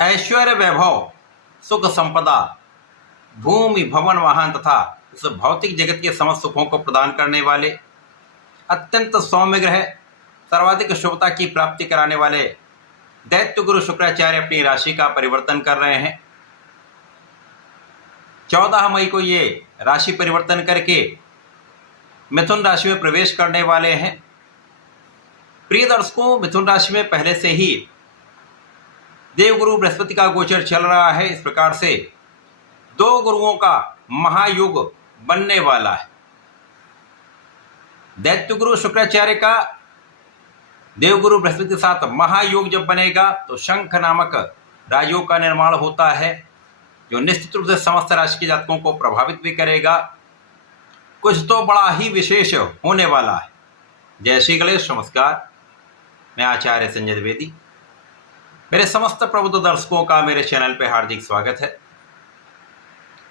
ऐश्वर्य वैभव, सुख संपदा, भूमि भवन वाहन तथा इस भौतिक जगत के समस्त सुखों को प्रदान करने वाले, अत्यंत सौम्य ग्रह, सर्वाधिक शुभता की प्राप्ति कराने वाले दैत्य गुरु शुक्राचार्य अपनी राशि का परिवर्तन कर रहे हैं। 14 मई को ये राशि परिवर्तन करके मिथुन राशि में प्रवेश करने वाले हैं। प्रिय दर्शकों, मिथुन राशि में पहले से ही देवगुरु बृहस्पति का गोचर चल रहा है। इस प्रकार से दो गुरुओं का महायोग बनने वाला है। दैत्य गुरु शुक्राचार्य का देवगुरु बृहस्पति के साथ महायोग जब बनेगा तो शंख नामक राजयोग का निर्माण होता है, जो निश्चित रूप से समस्त राशि के जातकों को प्रभावित भी करेगा। कुछ तो बड़ा ही विशेष होने वाला है। जय श्री गणेश। नमस्कार, मैं आचार्य संजय द्विवेदी। मेरे समस्त प्रबुद्ध दर्शकों का मेरे चैनल पर हार्दिक स्वागत है।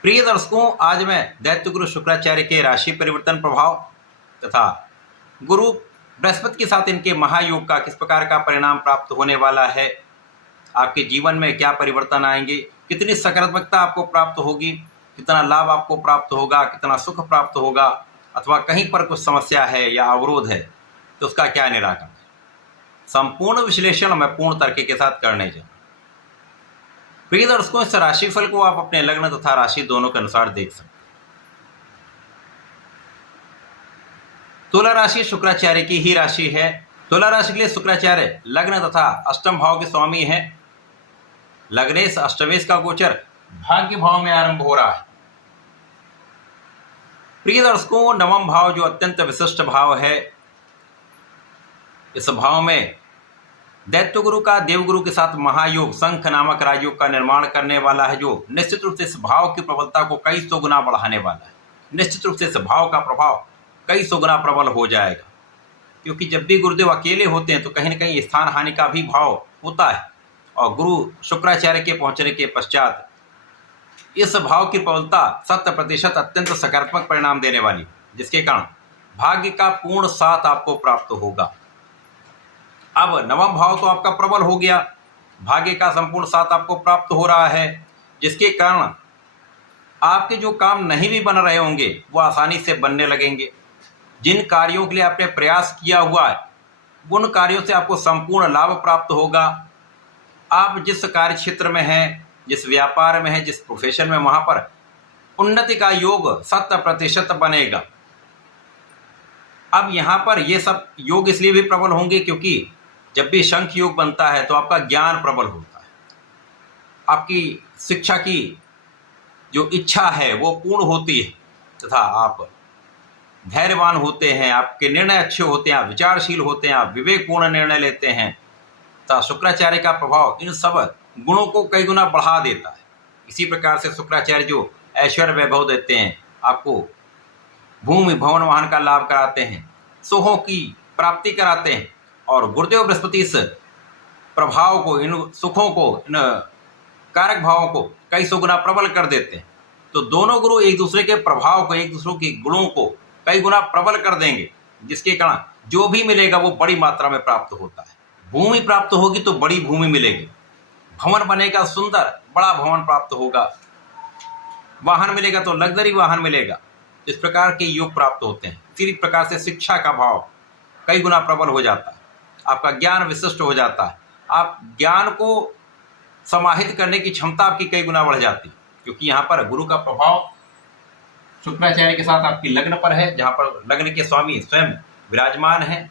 प्रिय दर्शकों, आज मैं दैत्य गुरु शुक्राचार्य के राशि परिवर्तन प्रभाव तथा गुरु बृहस्पति के साथ इनके महायोग का किस प्रकार का परिणाम प्राप्त होने वाला है, आपके जीवन में क्या परिवर्तन आएंगे, कितनी सकारात्मकता आपको प्राप्त होगी, कितना लाभ आपको प्राप्त होगा, कितना सुख प्राप्त होगा, अथवा कहीं पर कुछ समस्या है या अवरोध है तो उसका क्या निराकरण, संपूर्ण विश्लेषण मैं पूर्ण तर्क के साथ करने जा रहा हूं। प्रिय दर्शकों, इस राशिफल को आप अपने लग्न तथा राशि दोनों के अनुसार देख सकते हैं। तुला राशि शुक्राचार्य की ही राशि है। तुला राशि के लिए शुक्राचार्य लग्न तथा अष्टम भाव के स्वामी हैं। लग्नेश अष्टमेश का गोचर भाग्य भाव में आरंभ हो रहा है। प्रिय दर्शकों, नवम भाव जो अत्यंत विशिष्ट भाव है, इस भाव में दैत्य गुरु का देवगुरु के साथ महायोग शंख नामक राजयोग का निर्माण करने वाला है, जो निश्चित रूप से इस भाव की प्रबलता को कई सौ गुना बढ़ाने वाला है। निश्चित रूप से इस भाव का प्रभाव कई सौ गुना प्रबल हो जाएगा, क्योंकि जब भी गुरुदेव अकेले होते हैं तो कहीं न कहीं स्थान हानि का भी भाव होता है, और गुरु शुक्राचार्य के पहुंचने के पश्चात इस भाव की प्रबलता 100% अत्यंत सकारात्मक परिणाम देने वाली, जिसके कारण भाग्य का पूर्ण साथ आपको प्राप्त होगा। अब नवम भाव तो आपका प्रबल हो गया, भाग्य का संपूर्ण साथ आपको प्राप्त हो रहा है, जिसके कारण आपके जो काम नहीं भी बन रहे होंगे वो आसानी से बनने लगेंगे। जिन कार्यों के लिए आपने प्रयास किया हुआ है उन कार्यों से आपको संपूर्ण लाभ प्राप्त होगा। आप जिस कार्य क्षेत्र में हैं, जिस व्यापार में हैं, जिस प्रोफेशन में, वहां पर उन्नति का योग 100% बनेगा। अब यहाँ पर ये सब योग इसलिए भी प्रबल होंगे क्योंकि जब भी शंख योग बनता है तो आपका ज्ञान प्रबल होता है, आपकी शिक्षा की जो इच्छा है वो पूर्ण होती है, तथा आप धैर्यवान होते हैं, आपके निर्णय अच्छे होते हैं, आप विचारशील होते हैं, आप विवेकपूर्ण निर्णय लेते हैं। तथा शुक्राचार्य का प्रभाव इन सब गुणों को कई गुना बढ़ा देता है। इसी प्रकार से शुक्राचार्य जो ऐश्वर्य वैभव देते हैं, आपको भूमि भवन वाहन का लाभ कराते हैं, सुखों की प्राप्ति कराते हैं, और गुरुदेव बृहस्पति इस प्रभाव को, इन सुखों को, इन कारक भावों को कई सौ गुना प्रबल कर देते हैं। तो दोनों गुरु एक दूसरे के प्रभाव को, एक दूसरे के गुणों को कई गुना प्रबल कर देंगे, जिसके कारण जो भी मिलेगा वो बड़ी मात्रा में प्राप्त होता है। भूमि प्राप्त होगी तो बड़ी भूमि मिलेगी, भवन बनेगा सुंदर, बड़ा भवन प्राप्त होगा, वाहन मिलेगा तो लग्जरी वाहन मिलेगा। इस प्रकार के योग प्राप्त होते हैं। इसी प्रकार से शिक्षा का भाव कई गुना प्रबल हो जाता है, आपका ज्ञान विशिष्ट हो जाता है, आप ज्ञान को समाहित करने की क्षमता आपकी कई गुना बढ़ जाती है, क्योंकि यहाँ पर गुरु का प्रभाव शुक्राचार्य के साथ आपकी लग्न पर है, जहाँ पर लग्न के स्वामी स्वयं विराजमान है।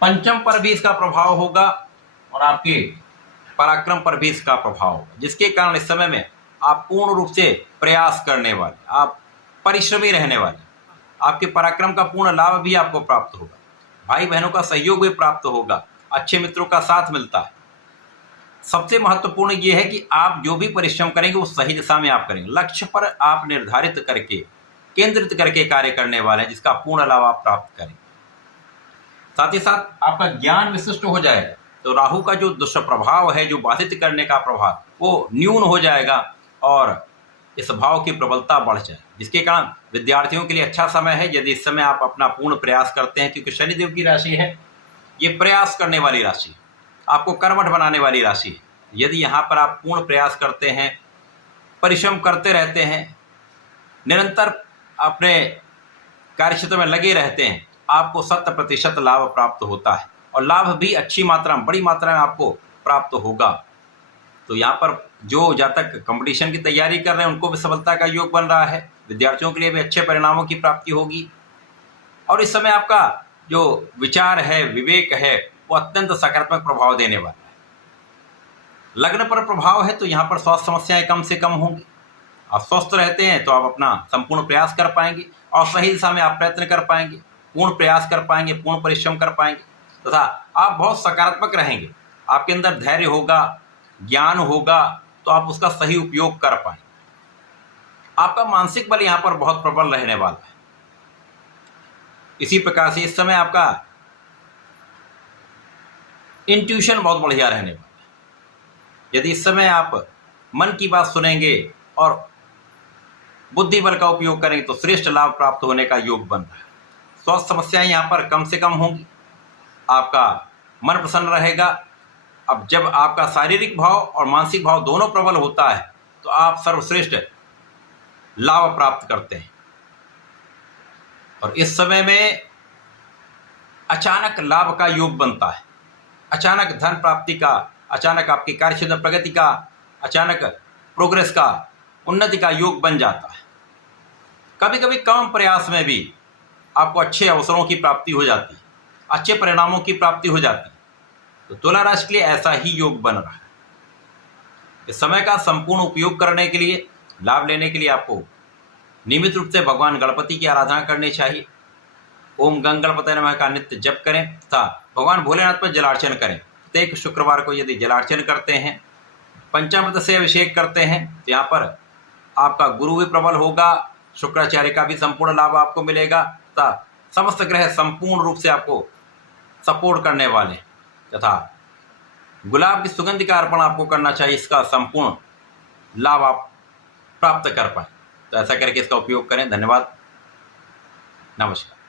पंचम पर भी इसका प्रभाव होगा और आपके पराक्रम पर भी इसका प्रभाव होगा, जिसके कारण इस समय में आप पूर्ण रूप से प्रयास करने वाले, आप परिश्रमी रहने वाले, आपके पराक्रम का पूर्ण लाभ भी आपको प्राप्त होगा, भाई बहनों का सहयोग भी प्राप्त होगा, अच्छे मित्रों का साथ मिलता है। सबसे महत्वपूर्ण ये है कि आप जो भी परिश्रम करेंगे वो सही दिशा में आप करेंगे, लक्ष्य पर आप निर्धारित करके, केंद्रित करके कार्य करने वाले हैं, जिसका पूर्ण लाभ आप प्राप्त करेंगे। साथ ही साथ आपका ज्ञान विशिष्ट हो जाएगा, तो राहु का जो दुष्प्रभाव है, जो बाधित करने का प्रभाव, वो न्यून हो जाएगा और इस भाव की प्रबलता बढ़ जाए, जिसके कारण विद्यार्थियों के लिए अच्छा समय है यदि इस समय आप अपना पूर्ण प्रयास करते हैं, क्योंकि शनिदेव की राशि है, ये प्रयास करने वाली राशि है, आपको कर्मठ बनाने वाली राशि है। यदि यहाँ पर आप पूर्ण प्रयास करते हैं, परिश्रम करते रहते हैं, निरंतर अपने कार्यक्षेत्र में लगे रहते हैं, आपको 100% लाभ प्राप्त होता है और लाभ भी अच्छी मात्रा में, बड़ी मात्रा में आपको प्राप्त होगा। तो यहाँ पर जो जातक कंपटीशन की तैयारी कर रहे हैं उनको भी सफलता का योग बन रहा है, विद्यार्थियों के लिए भी अच्छे परिणामों की प्राप्ति होगी। और इस समय आपका जो विचार है, विवेक है, वो अत्यंत सकारात्मक प्रभाव देने वाला है। लग्न पर प्रभाव है तो यहाँ पर स्वास्थ्य समस्याएं कम से कम होंगी। आप स्वस्थ रहते हैं तो आप अपना संपूर्ण प्रयास कर पाएंगे और सही दिशा में आप प्रयत्न कर पाएंगे, पूर्ण प्रयास कर पाएंगे, पूर्ण परिश्रम कर पाएंगे तथा आप बहुत सकारात्मक रहेंगे। आपके अंदर धैर्य होगा, ज्ञान होगा, तो आप उसका सही उपयोग कर पाएंगे। आपका मानसिक बल यहाँ पर बहुत प्रबल रहने वाला है। इसी प्रकार से इस समय आपका इंट्यूशन बहुत बढ़िया रहने वाला है। यदि इस समय आप मन की बात सुनेंगे और बुद्धि बल का उपयोग करेंगे तो श्रेष्ठ लाभ प्राप्त होने का योग बन रहा है। स्वास्थ्य समस्याएं यहाँ पर कम से कम होंगी, आपका मन प्रसन्न रहेगा। अब जब आपका शारीरिक भाव और मानसिक भाव दोनों प्रबल होता है तो आप सर्वश्रेष्ठ लाभ प्राप्त करते हैं। और इस समय में अचानक लाभ का योग बनता है, अचानक धन प्राप्ति का, अचानक आपके कार्यक्षेत्र प्रगति का, अचानक प्रोग्रेस का, उन्नति का योग बन जाता है। कभी कभी कम प्रयास में भी आपको अच्छे अवसरों की प्राप्ति हो जाती है, अच्छे परिणामों की प्राप्ति हो जाती है। तो तुला राशि के लिए ऐसा ही योग बन रहा है। इस समय का संपूर्ण उपयोग करने के लिए, लाभ लेने के लिए आपको नियमित रूप से भगवान गणपति की आराधना करनी चाहिए। ओम गंग गणपतये नमः का नित्य जप करें तथा भगवान भोलेनाथ पर जलार्चन करें। प्रत्येक शुक्रवार को यदि जलार्चन करते हैं, पंचामृत से अभिषेक करते हैं तो यहाँ पर आपका गुरु भी प्रबल होगा, शुक्राचार्य का भी संपूर्ण लाभ आपको मिलेगा तथा समस्त ग्रह संपूर्ण रूप से आपको सपोर्ट करने वाले तथा गुलाब की सुगंध का अर्पण आपको करना चाहिए। इसका संपूर्ण लाभ आप प्राप्त कर पाए। तो ऐसा करके इसका उपयोग करें। धन्यवाद, नमस्कार।